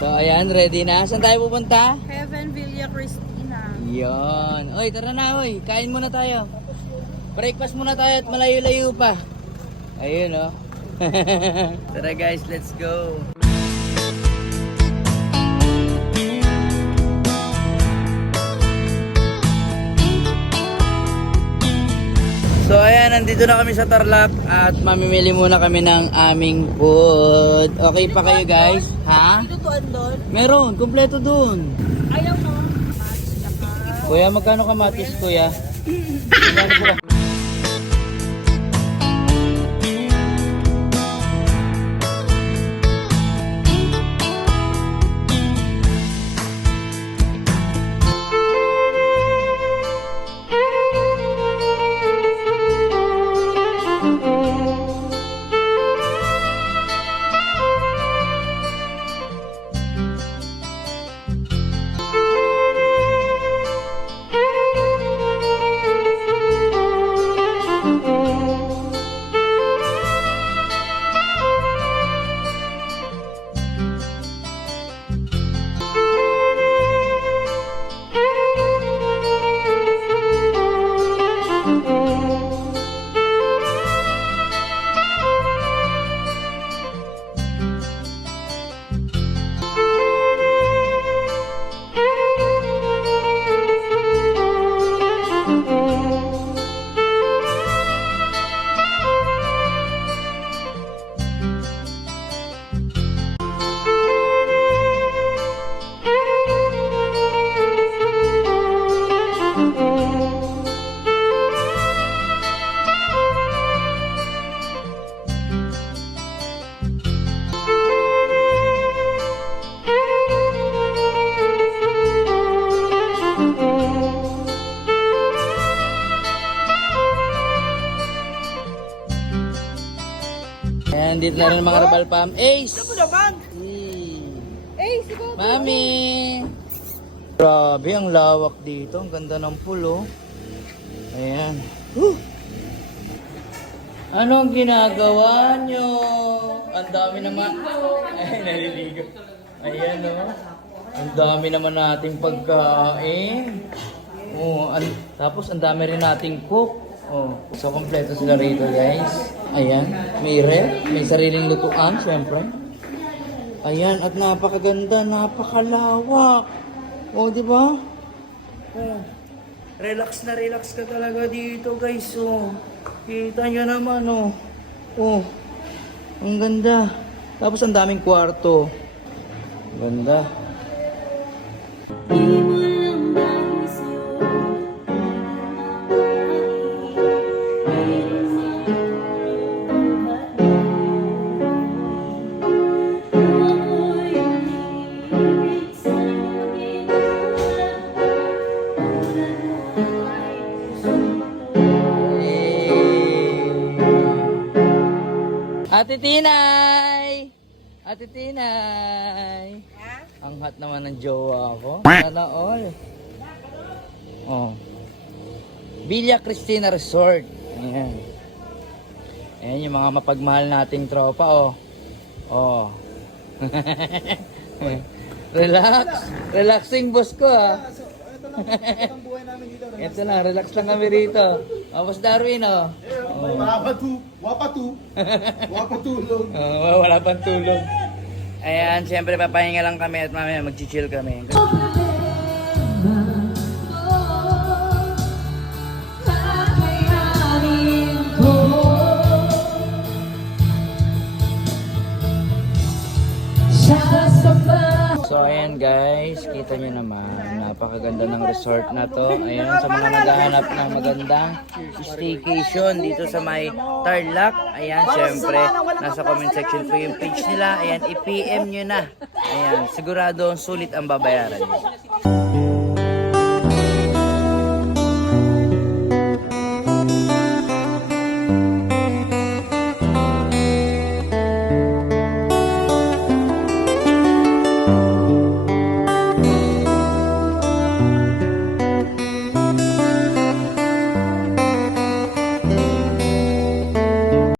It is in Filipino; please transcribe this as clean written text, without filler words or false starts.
So ayan, ready na. Saan tayo pupunta? Heaven Villa Cristina. Yan. Oy, tara na, oy. Kain muna tayo. Breakfast muna tayo at malayo-layo pa. Ayun, oh. Tara guys, let's go. So ayan, nandito na kami sa Tarlac at mamimili muna kami ng aming food. Okay pa kayo guys? Ha? Tutuan doon? Meron, kumpleto dun. Ayaw mo. Kuya, magkano kamatis kuya? Magkano po? Ayan, dito na rin mga Rabal Pam. Ace! Ito naman. Eh, sigaw. Mami! Grabe, ang lawak dito. Ang ganda ng pool, oh. Ayan. Ano ang ginagawa nyo? Ang dami naman. Ay, naliligo. Ayan, oh. Ang dami naman nating pagkain. Oh, tapos ang dami rin nating cook. Oh, so kompleto sila rito, guys. Ayan, may ref, may sariling lutuan, syempre. Ayan, at napakaganda, napakalawak. Oh, di ba? Oh, relax na relax ka talaga dito, guys. Oh, kita nyo naman, oh. Oh, ang ganda. Tapos ang daming kwarto. Ganda. Ate Tinay! Ate Tinay! Ang hot naman ng jowa ko. Sana all. Oh. Villa Cristina Resort. Ayan. Ayan yung mga mapagmahal nating tropa, oh. Oh. Relax. Relaxing boss ko, ah. Ang buhay namin dito. Ito lang, relax lang kami rito. Oh, Boss Darwin, oh. Wapatulog. Wala pang tulog. Ayan, siyempre papahinga lang kami at mamaya mag-chill kami. So ayan guys, kita nyo naman, napakaganda ng resort na to. Ayan, sa mga naghahanap ng magandang staycation dito sa may Tarlac. Ayan, syempre, nasa comment section po yung page nila. Ayan, i-PM nyo na. Ayan, sigurado sulit ang babayaran nyo.